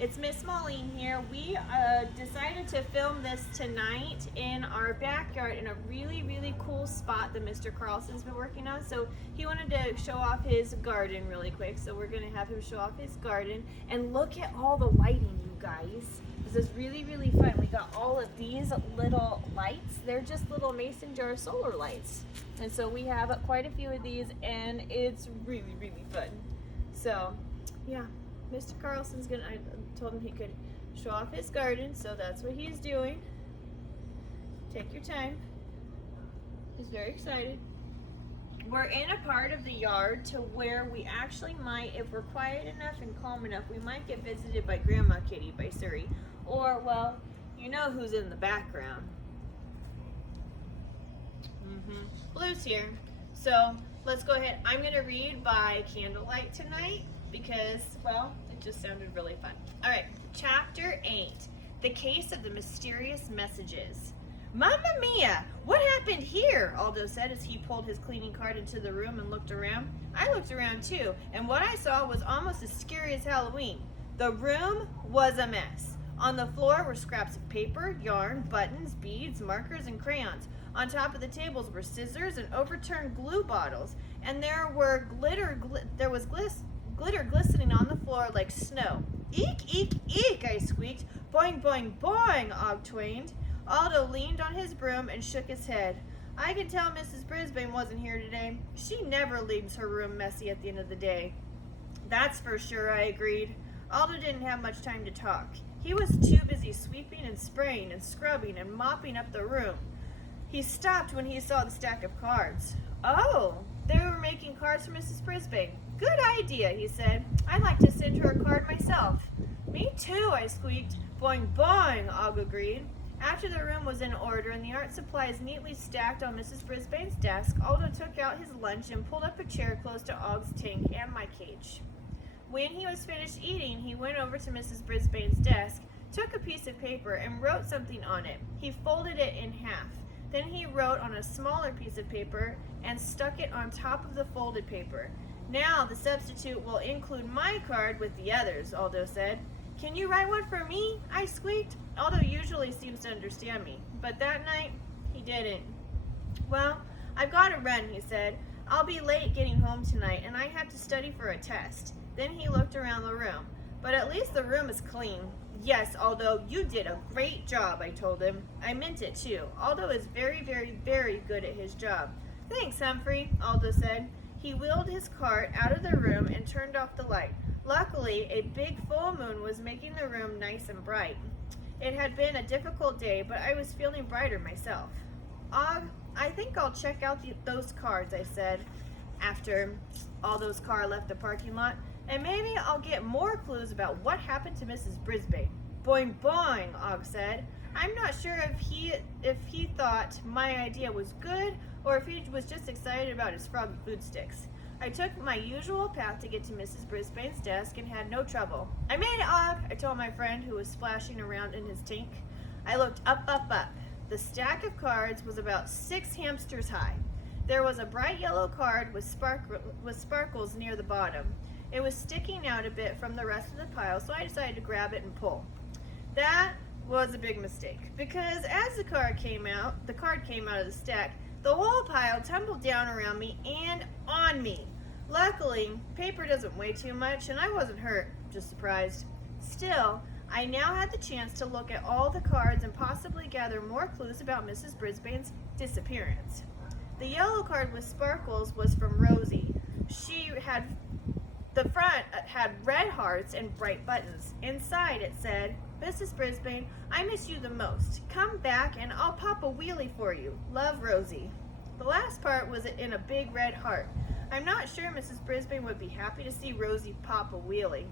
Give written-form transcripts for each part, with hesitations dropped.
It's Miss Moline here. We decided to film this tonight in our backyard in a really cool spot that Mr. Carlson's been working on. So he wanted to show off his garden really quick. So we're going to have him show off his garden. And look at all the lighting, you guys. This is really fun. We got all of these little lights. They're just little mason jar solar lights. And so we have quite a few of these, and it's really fun. So, yeah. Mr. Carlson's I told him he could show off his garden, so that's what he's doing. Take your time. He's very excited. We're in a part of the yard to where we actually might, if we're quiet enough and calm enough, we might get visited by Grandma Kitty by Surrey. Or, well, you know who's in the background. Blue's here. So, let's go ahead. I'm going to read by candlelight tonight, because, well, it just sounded really fun. All right, chapter 8, The Case of the Mysterious Messages. Mamma mia, what happened here? Aldo said as he pulled his cleaning cart into the room and looked around. I looked around too, and what I saw was almost as scary as Halloween. The room was a mess. On the floor were scraps of paper, yarn, buttons, beads, markers, and crayons. On top of the tables were scissors and overturned glue bottles, and there was glitter glistening on the floor like snow. Eek, eek, eek, I squeaked. Boing, boing, boing, Og twained. Aldo leaned on his broom and shook his head. I could tell Mrs. Brisbane wasn't here today. She never leaves her room messy at the end of the day. That's for sure, I agreed. Aldo didn't have much time to talk. He was too busy sweeping and spraying and scrubbing and mopping up the room. He stopped when he saw the stack of cards. Oh, they were making cards for Mrs. Brisbane. Good idea, he said. I'd like to send her a card myself. Me too, I squeaked. Boing, boing, Og agreed. After the room was in order and the art supplies neatly stacked on Mrs. Brisbane's desk, Aldo took out his lunch and pulled up a chair close to Og's tank and my cage. When he was finished eating, he went over to Mrs. Brisbane's desk, took a piece of paper, and wrote something on it. He folded it in half. Then he wrote on a smaller piece of paper and stuck it on top of the folded paper. Now the substitute will include my card with the others, Aldo said. Can you write one for me? I squeaked. Aldo usually seems to understand me, but that night he didn't. Well, I've got to run, he said. I'll be late getting home tonight, and I have to study for a test. Then he looked around the room. But at least the room is clean. Yes, Aldo, you did a great job, I told him. I meant it too. Aldo is very good at his job. Thanks, Humphrey, Aldo said. He wheeled his cart out of the room and turned off the light. Luckily, a big full moon was making the room nice and bright. It had been a difficult day, but I was feeling brighter myself. Og, I think I'll check out those cards, I said, after Aldo's car left the parking lot. And maybe I'll get more clues about what happened to Mrs. Brisbane. Boing, boing, Og said. I'm not sure if he thought my idea was good or if he was just excited about his froggy food sticks. I took my usual path to get to Mrs. Brisbane's desk and had no trouble. I made it, Og, I told my friend who was splashing around in his tank. I looked up. The stack of cards was about 6 hamsters high. There was a bright yellow card with sparkles near the bottom. It was sticking out a bit from the rest of the pile, so I decided to grab it and pull. That was a big mistake, because as the card came out of the stack, the whole pile tumbled down around me and on me. Luckily, paper doesn't weigh too much, and I wasn't hurt, just surprised. Still, I now had the chance to look at all the cards and possibly gather more clues about Mrs. Brisbane's disappearance. The yellow card with sparkles was from Rosie. The front had red hearts and bright buttons. Inside it said, Mrs. Brisbane, I miss you the most. Come back and I'll pop a wheelie for you. Love, Rosie. The last part was in a big red heart. I'm not sure Mrs. Brisbane would be happy to see Rosie pop a wheelie.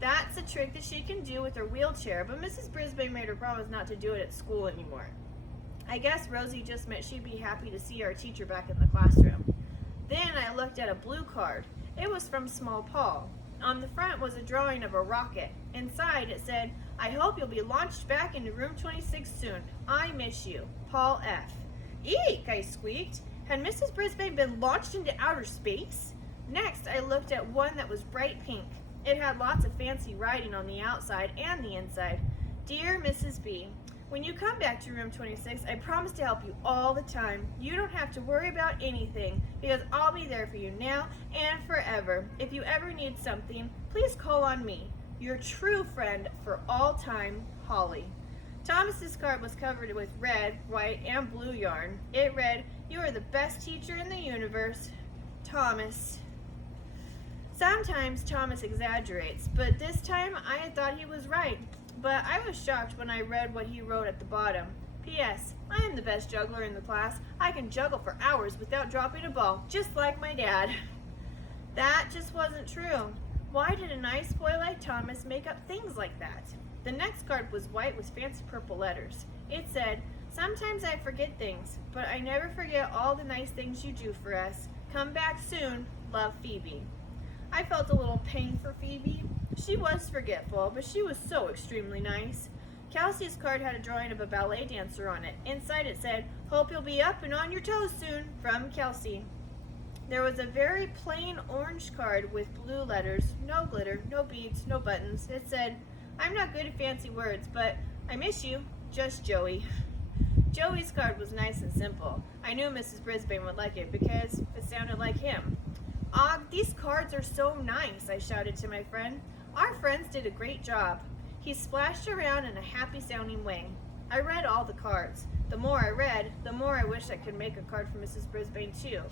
That's a trick that she can do with her wheelchair, but Mrs. Brisbane made her promise not to do it at school anymore. I guess Rosie just meant she'd be happy to see our teacher back in the classroom. Then I looked at a blue card. It was from Small Paul. On the front was a drawing of a rocket. Inside it said, I hope you'll be launched back into room 26 soon. I miss you. Paul F. Eek, I squeaked. Had Mrs. Brisbane been launched into outer space? Next, I looked at one that was bright pink. It had lots of fancy writing on the outside and the inside. Dear Mrs. B, when you come back to room 26, I promise to help you all the time. You don't have to worry about anything because I'll be there for you now and forever. If you ever need something, please call on me. Your true friend for all time, Holly. Thomas's card was covered with red, white, and blue yarn. It read, "You are the best teacher in the universe, Thomas." Sometimes Thomas exaggerates, but this time I had thought he was right. But I was shocked when I read what he wrote at the bottom. P.S. I am the best juggler in the class. I can juggle for hours without dropping a ball, just like my dad. That just wasn't true. Why did a nice boy like Thomas make up things like that? The next card was white with fancy purple letters. It said, "Sometimes I forget things, but I never forget all the nice things you do for us. Come back soon. Love, Phoebe." I felt a little pain for Phoebe. She was forgetful, but she was so extremely nice. Kelsey's card had a drawing of a ballet dancer on it. Inside it said, "Hope you'll be up and on your toes soon, from Kelsey." There was a very plain orange card with blue letters, no glitter, no beads, no buttons. It said, "I'm not good at fancy words, but I miss you, just Joey." Joey's card was nice and simple. I knew Mrs. Brisbane would like it because it sounded like him. "Og, these cards are so nice," I shouted to my friend. Our friends did a great job. He splashed around in a happy-sounding way. I read all the cards. The more I read, the more I wished I could make a card for Mrs. Brisbane too.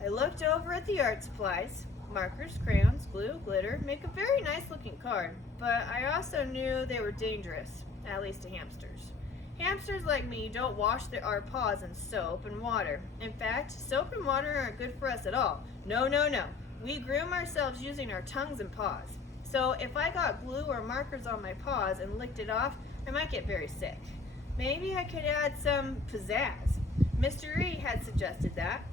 I looked over at the art supplies. Markers, crayons, glue, glitter make a very nice-looking card, but I also knew they were dangerous, at least to hamsters. Hamsters like me don't wash our paws in soap and water. In fact, soap and water aren't good for us at all. No, no, no. We groom ourselves using our tongues and paws. So if I got glue or markers on my paws and licked it off, I might get very sick. Maybe I could add some pizzazz. Mr. E had suggested that.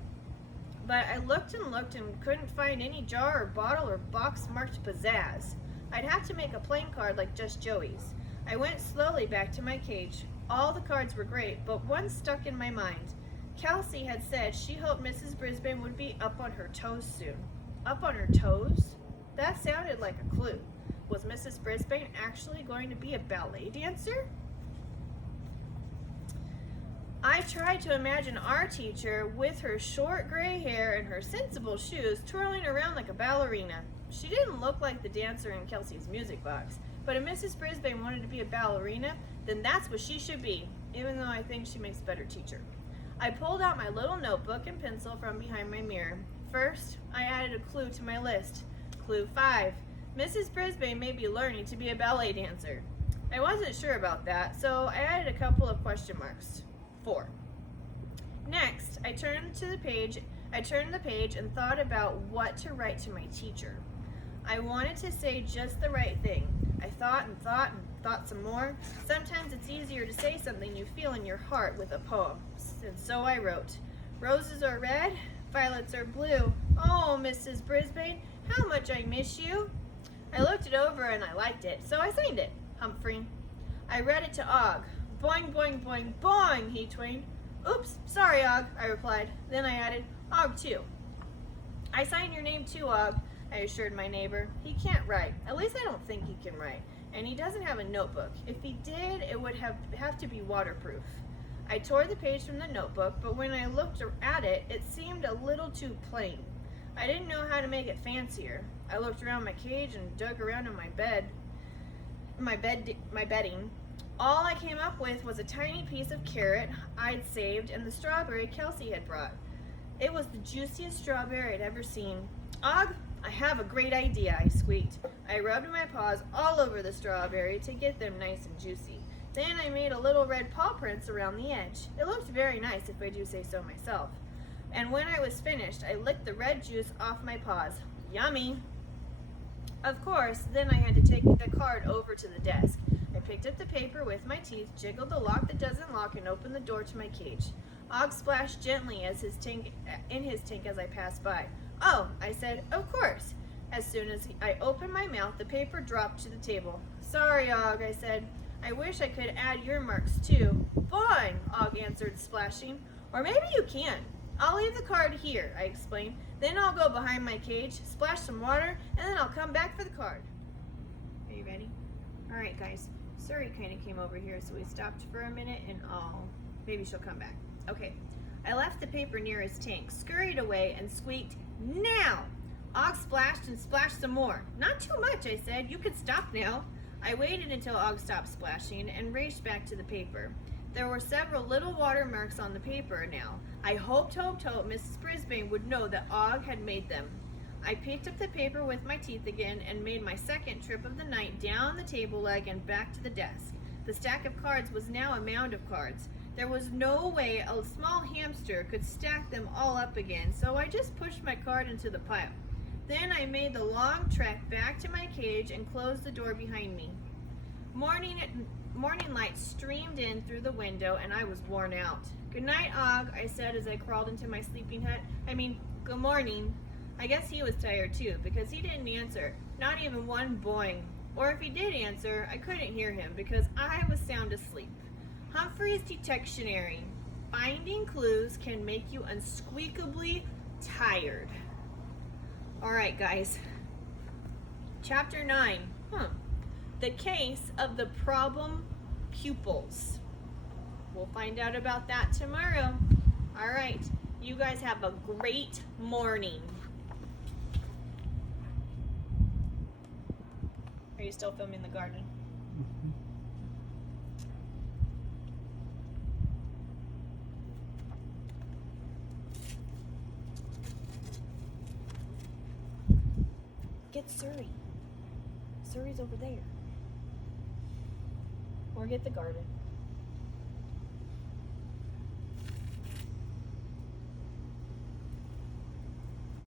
But I looked and couldn't find any jar or bottle or box marked pizzazz. I'd have to make a plain card like just Joey's. I went slowly back to my cage. All the cards were great, but one stuck in my mind. Kelsey had said she hoped Mrs. Brisbane would be up on her toes soon. Up on her toes? That sounded like a clue. Was Mrs. Brisbane actually going to be a ballet dancer? I tried to imagine our teacher with her short gray hair and her sensible shoes twirling around like a ballerina. She didn't look like the dancer in Kelsey's music box, but if Mrs. Brisbane wanted to be a ballerina, then that's what she should be, even though I think she makes a better teacher. I pulled out my little notebook and pencil from behind my mirror. First, I added a clue to my list. Clue 5. Mrs. Brisbane may be learning to be a ballet dancer. I wasn't sure about that, so I added a couple of question marks. 4. Next, I turned the page and thought about what to write to my teacher. I wanted to say just the right thing. I thought and thought some more. Sometimes it's easier to say something you feel in your heart with a poem. And so I wrote, "Roses are red, violets are blue. Oh, Mrs. Brisbane, how much I miss you." I looked it over and I liked it, so I signed it, Humphrey. I read it to Og. "Boing, boing, boing, boing," he twanged. "Oops, sorry, Og," I replied. Then I added, "Og, too." "I signed your name too, Og," I assured my neighbor. "He can't write. At least I don't think he can write. And he doesn't have a notebook. If he did, it would have to be waterproof." I tore the page from the notebook, but when I looked at it, it seemed a little too plain. I didn't know how to make it fancier. I looked around my cage and dug around in my bedding. All I came up with was a tiny piece of carrot I'd saved and the strawberry Kelsey had brought. It was the juiciest strawberry I'd ever seen. "Og, I have a great idea," I squeaked. I rubbed my paws all over the strawberry to get them nice and juicy. Then I made a little red paw prints around the edge. It looked very nice, if I do say so myself. And when I was finished, I licked the red juice off my paws. Yummy! Of course, then I had to take the card over to the desk. I picked up the paper with my teeth, jiggled the lock that doesn't lock, and opened the door to my cage. Og splashed gently in his tank as I passed by. "Oh," I said, "of course." As soon as I opened my mouth, the paper dropped to the table. "Sorry, Og," I said. "I wish I could add your marks too." "Fine," Og answered, splashing. "Or maybe you can. I'll leave the card here," I explained. Then I'll go behind my cage, splash some water, and then I'll come back for the card. Are you ready? All right, guys. Surrey kind of came over here, so we stopped for a minute, and maybe she'll come back. Okay. I left the paper near his tank, scurried away, and squeaked, "Now!" Og splashed and splashed some more. "Not too much," I said. "You can stop now." I waited until Og stopped splashing and raced back to the paper. There were several little watermarks on the paper now. I hoped Mrs. Brisbane would know that Og had made them. I picked up the paper with my teeth again and made my second trip of the night down the table leg and back to the desk. The stack of cards was now a mound of cards. There was no way a small hamster could stack them all up again, so I just pushed my card into the pile. Then I made the long trek back to my cage and closed the door behind me. Morning light streamed in through the window and I was worn out. "Good night, Og," I said as I crawled into my sleeping hut. Good morning. I guess he was tired too, because he didn't answer, not even one boing. Or if he did answer, I couldn't hear him because I was sound asleep. Humphrey's Detectionary. Finding clues can make you unsqueakably tired. Alright, guys. Chapter 9. The case of the problem pupils. We'll find out about that tomorrow. Alright, you guys have a great morning. Are you still filming the garden? Get Surrey. Surrey's over there. Or get the garden.